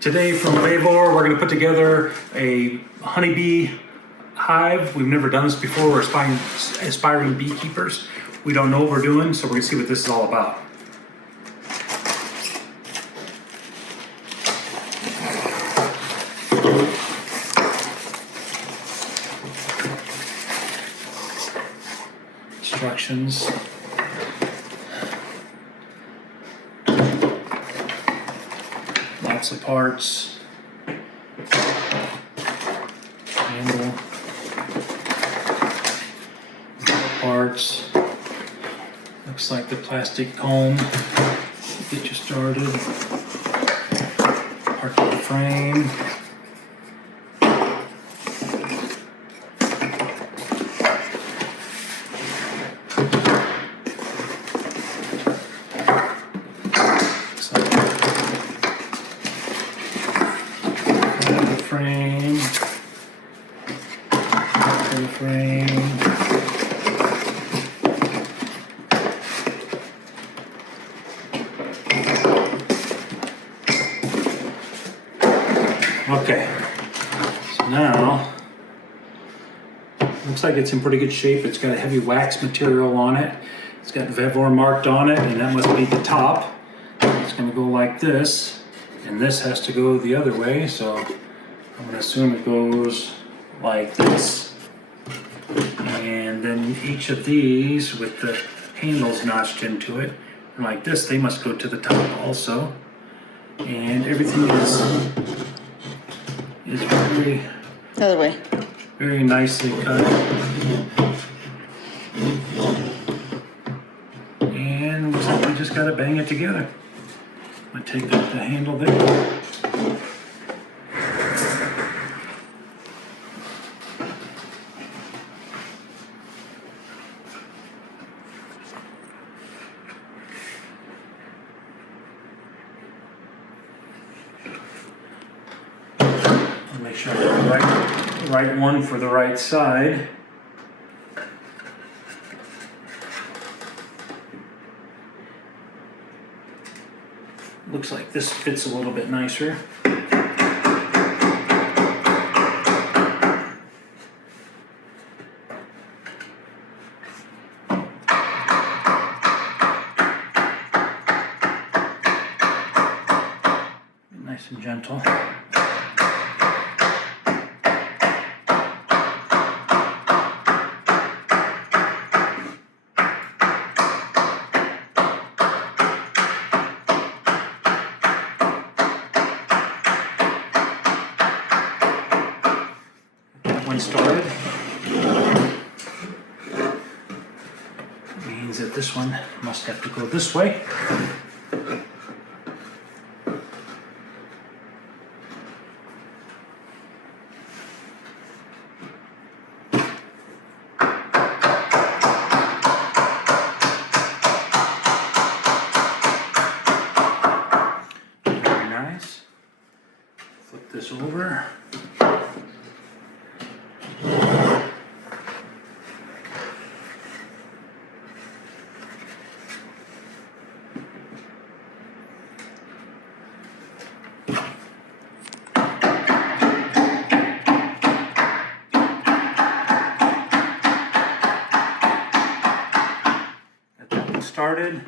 Today from VEVOR, we're going to put together a honeybee hive. We've never done this before. We're aspiring beekeepers. We don't know what we're doing, so we're going to see what this is all about. Instructions. Lots of parts. Handle. Parts. Looks like the plastic comb to get you started. Part of the frame. Frame. Okay, so now looks like it's in pretty good shape. It's got a heavy wax material on it. It's got VEVOR marked on it, and that must be the top. It's going to go like this, and this has to go the other way, so I'm going to assume it goes like this. And then each of these with the handles notched into it, and like this, they must go to the top also. And everything is very, the other way. Very nicely cut. And looks like we just gotta bang it together. I'm gonna take the handle there. Make sure I have the right one for the right side. Looks like this fits a little bit nicer. Nice and gentle. One started. Means that this one must have to go this way. Very nice. Flip this over. Started.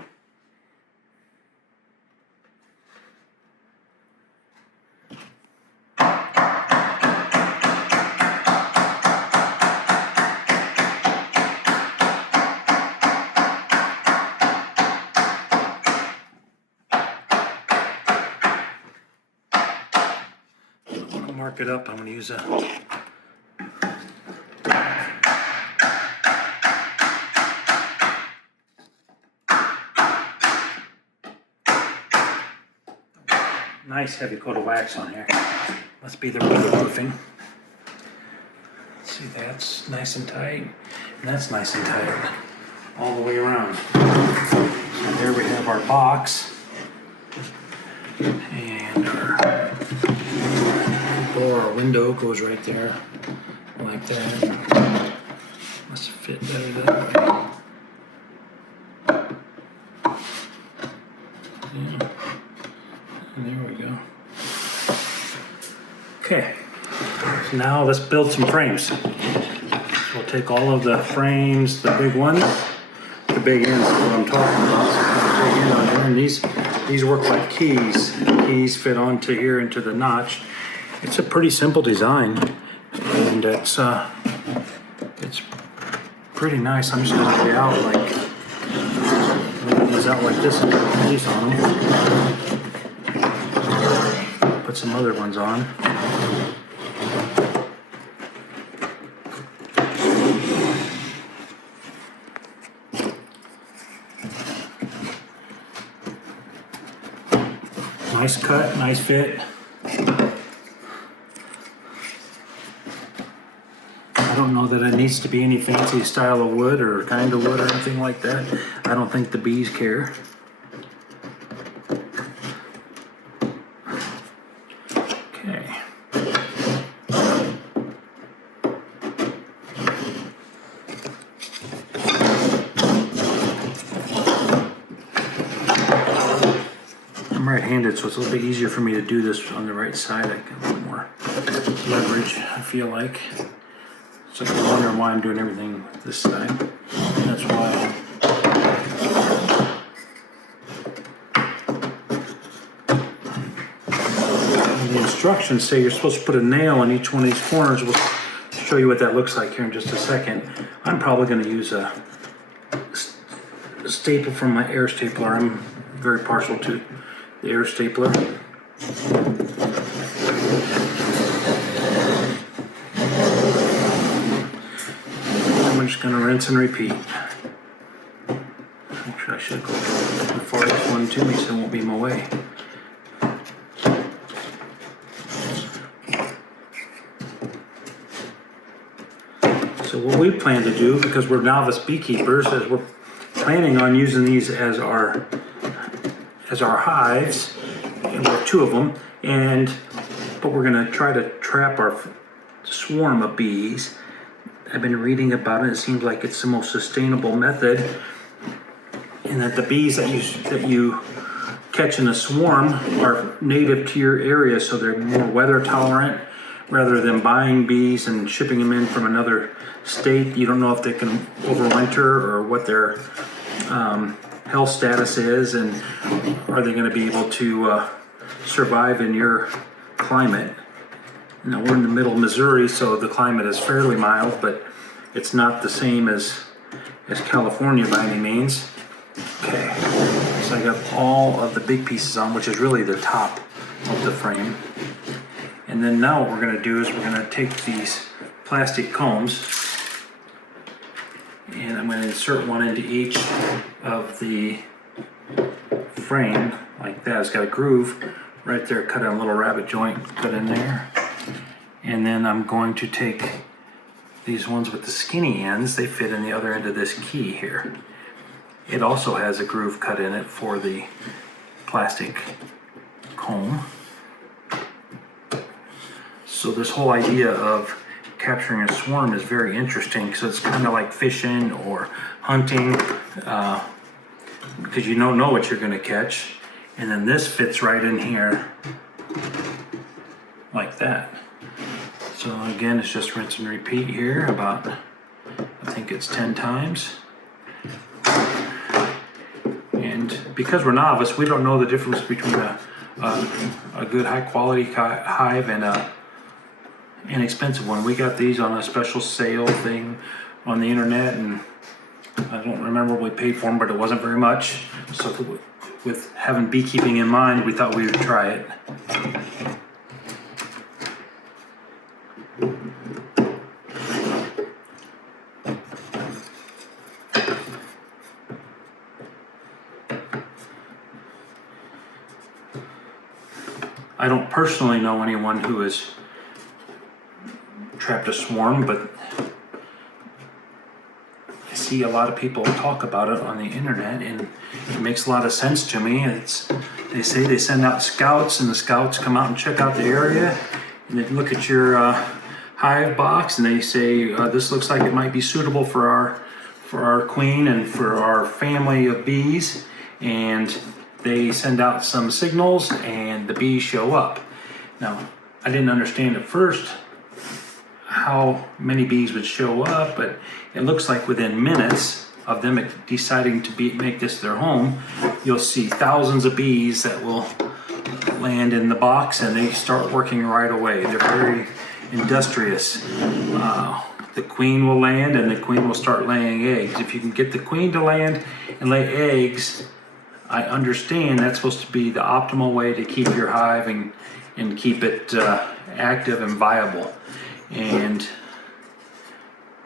I'm going to mark it up. I'm going to use a nice heavy coat of wax on here. Must be the waterproofing. See, that's nice and tight, and that's nice and tight all the way around. So there we have our box, and our door or window goes right there, like that. Must fit better that way. Yeah. And there we go. Now let's build some frames. So we'll take all of the frames, the big ones, the big ends is what I'm talking about. So the big end on there, and these work like keys. The keys fit onto here into the notch. It's a pretty simple design, and it's pretty nice. I'm just going to lay out like this and put these on them. Put some other ones on. Nice cut, nice fit. I don't know that it needs to be any fancy style of wood or kind of wood or anything like that. I don't think the bees care. Okay. I'm right-handed, so it's a little bit easier for me to do this on the right side. I get a little more leverage, I feel like. So I'm wondering why I'm doing everything this side. That's why. And the instructions say you're supposed to put a nail in each one of these corners. We'll show you what that looks like here in just a second. I'm probably going to use a staple from my air stapler. I'm very partial to the air stapler. I'm just going to rinse and repeat. Actually, I should go before this one to me so it won't be in my way. So what we plan to do, because we're novice beekeepers, is we're planning on using these as our hives, and we have 2 of them, but we're going to try to trap our swarm of bees. I've been reading about it. It seems like it's the most sustainable method, and that the bees that you catch in a swarm are native to your area, so they're more weather tolerant. Rather than buying bees and shipping them in from another state, you don't know if they can overwinter or what their health status is, and are they going to be able to survive in your climate. You know, we're in the middle of Missouri, so the climate is fairly mild, but it's not the same as California by any means. Okay, so I got all of the big pieces on, which is really the top of the frame. And then now what we're going to do is we're going to take these plastic combs, and I'm going to insert one into each of the frame like that. It's got a groove right there, cut a little rabbit joint, cut in there. And then I'm going to take these ones with the skinny ends. They fit in the other end of this key here. It also has a groove cut in it for the plastic comb. So this whole idea of capturing a swarm is very interesting, because it's kind of like fishing or hunting, because you don't know what you're going to catch. And then this fits right in here like that. So again, it's just rinse and repeat here about, I think it's 10 times. And because we're novice, we don't know the difference between a good high quality hive and a inexpensive one. We got these on a special sale thing on the internet, and I don't remember what we paid for them, but it wasn't very much. So with having beekeeping in mind, we thought we would try it. I don't personally know anyone who has trapped a swarm, but I see a lot of people talk about it on the internet, and it makes a lot of sense to me. They say they send out scouts, and the scouts come out and check out the area, and they look at your hive box, and they say this looks like it might be suitable for our queen and for our family of bees, and they send out some signals and the bees show up. Now, I didn't understand at first how many bees would show up, but it looks like within minutes of them deciding to make this their home, you'll see thousands of bees that will land in the box, and they start working right away. They're very industrious. The queen will land, and the queen will start laying eggs. If you can get the queen to land and lay eggs, I understand that's supposed to be the optimal way to keep your hive and keep it active and viable. And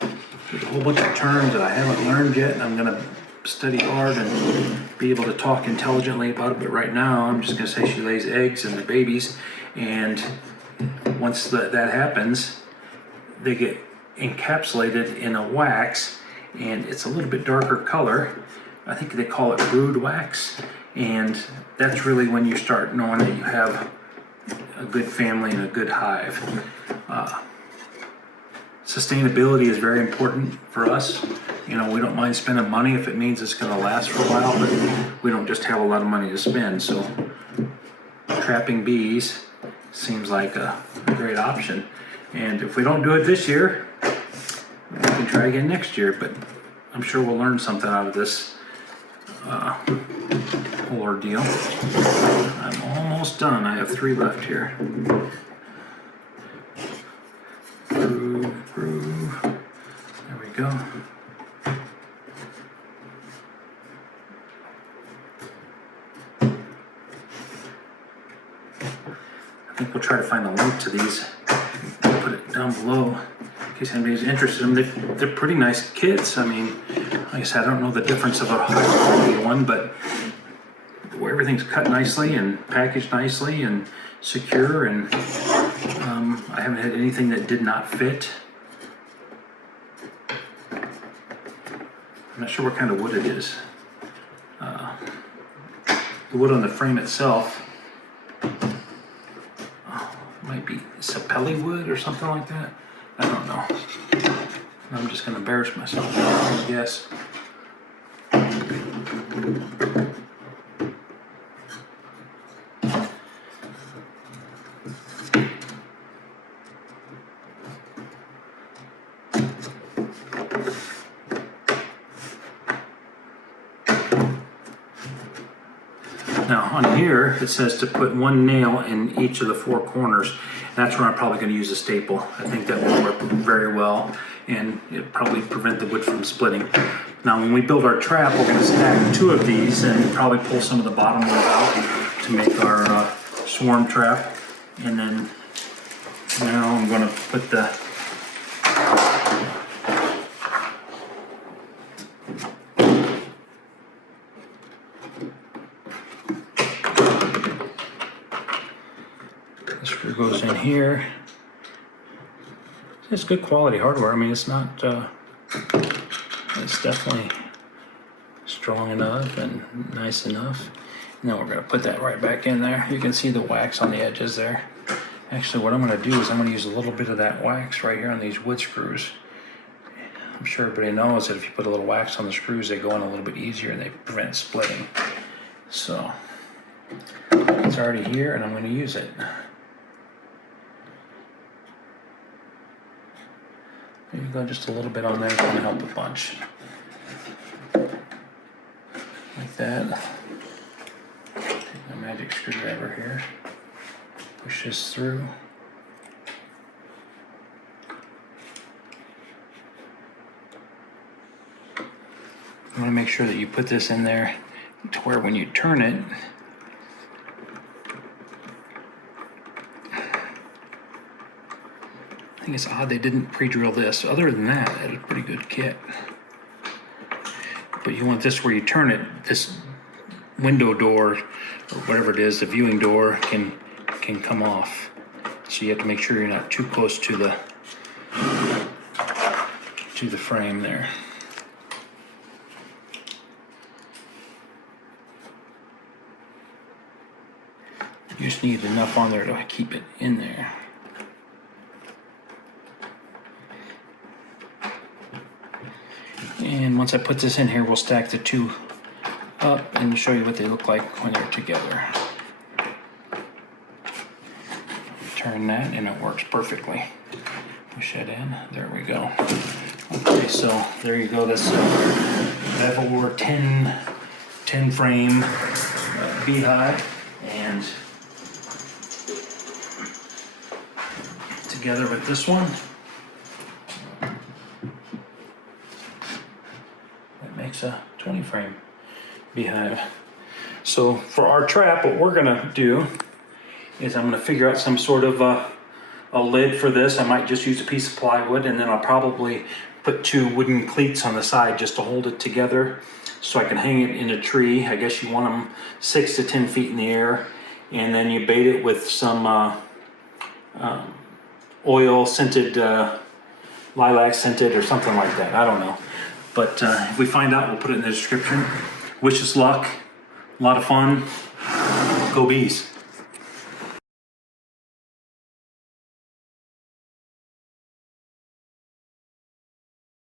there's a whole bunch of terms that I haven't learned yet, and I'm going to study hard and be able to talk intelligently about it. But right now, I'm just going to say she lays eggs and the babies, and once that happens, they get encapsulated in a wax, and it's a little bit darker color. I think they call it brood wax, and that's really when you start knowing that you have a good family and a good hive. Sustainability is very important for us. You know, we don't mind spending money if it means it's going to last for a while, but we don't just have a lot of money to spend. So trapping bees seems like a great option. And if we don't do it this year, we can try again next year, but I'm sure we'll learn something out of this whole ordeal. I'm almost done. I have 3 left here. Groove. There we go. I think we'll try to find a link to these. Put it down below in case anybody's interested in them. They're pretty nice kits. I mean, like I said, I don't know the difference of a high quality one, but where everything's cut nicely and packaged nicely and secure, and I haven't had anything that did not fit. I'm not sure what kind of wood it is. The wood on the frame itself might be sapelli wood or something like that. I don't know. I'm just going to embarrass myself, I guess. Now on here it says to put 1 nail in each of the 4 corners. That's where I'm probably going to use a staple. I think that will work very well, and it'll probably prevent the wood from splitting. Now when we build our trap, we're going to stack 2 of these and probably pull some of the bottom ones out to make our swarm trap. And then now I'm going to put the screw goes in here. It's good quality hardware. I mean, it's not, it's definitely strong enough and nice enough. And then we're going to put that right back in there. You can see the wax on the edges there. Actually, what I'm going to do is I'm going to use a little bit of that wax right here on these wood screws. I'm sure everybody knows that if you put a little wax on the screws, they go in a little bit easier and they prevent splitting. So it's already here, and I'm going to use it. There you go, just a little bit on there, it's going to help a bunch. Like that. Take my magic screwdriver here. Push this through. You want to make sure that you put this in there to where when you turn it, I think it's odd they didn't pre-drill this. Other than that, it's a pretty good kit. But you want this where you turn it, this window door, or whatever it is, the viewing door can come off. So you have to make sure you're not too close to the frame there. You just need enough on there to keep it in there. And once I put this in here, we'll stack the 2 up and show you what they look like when they're together. Turn that and it works perfectly. Push that in. There we go. Okay, so there you go. That's VEVOR 10 frame beehive, and together with this one, that makes a 20 frame beehive. So for our trap, what we're gonna do is I'm gonna figure out some sort of a lid for this. I might just use a piece of plywood, and then I'll probably put 2 wooden cleats on the side just to hold it together so I can hang it in a tree. I guess you want them 6 to 10 feet in the air, and then you bait it with some oil scented, lilac scented or something like that. I don't know. But if we find out, we'll put it in the description. Wish us luck. A lot of fun. Go bees.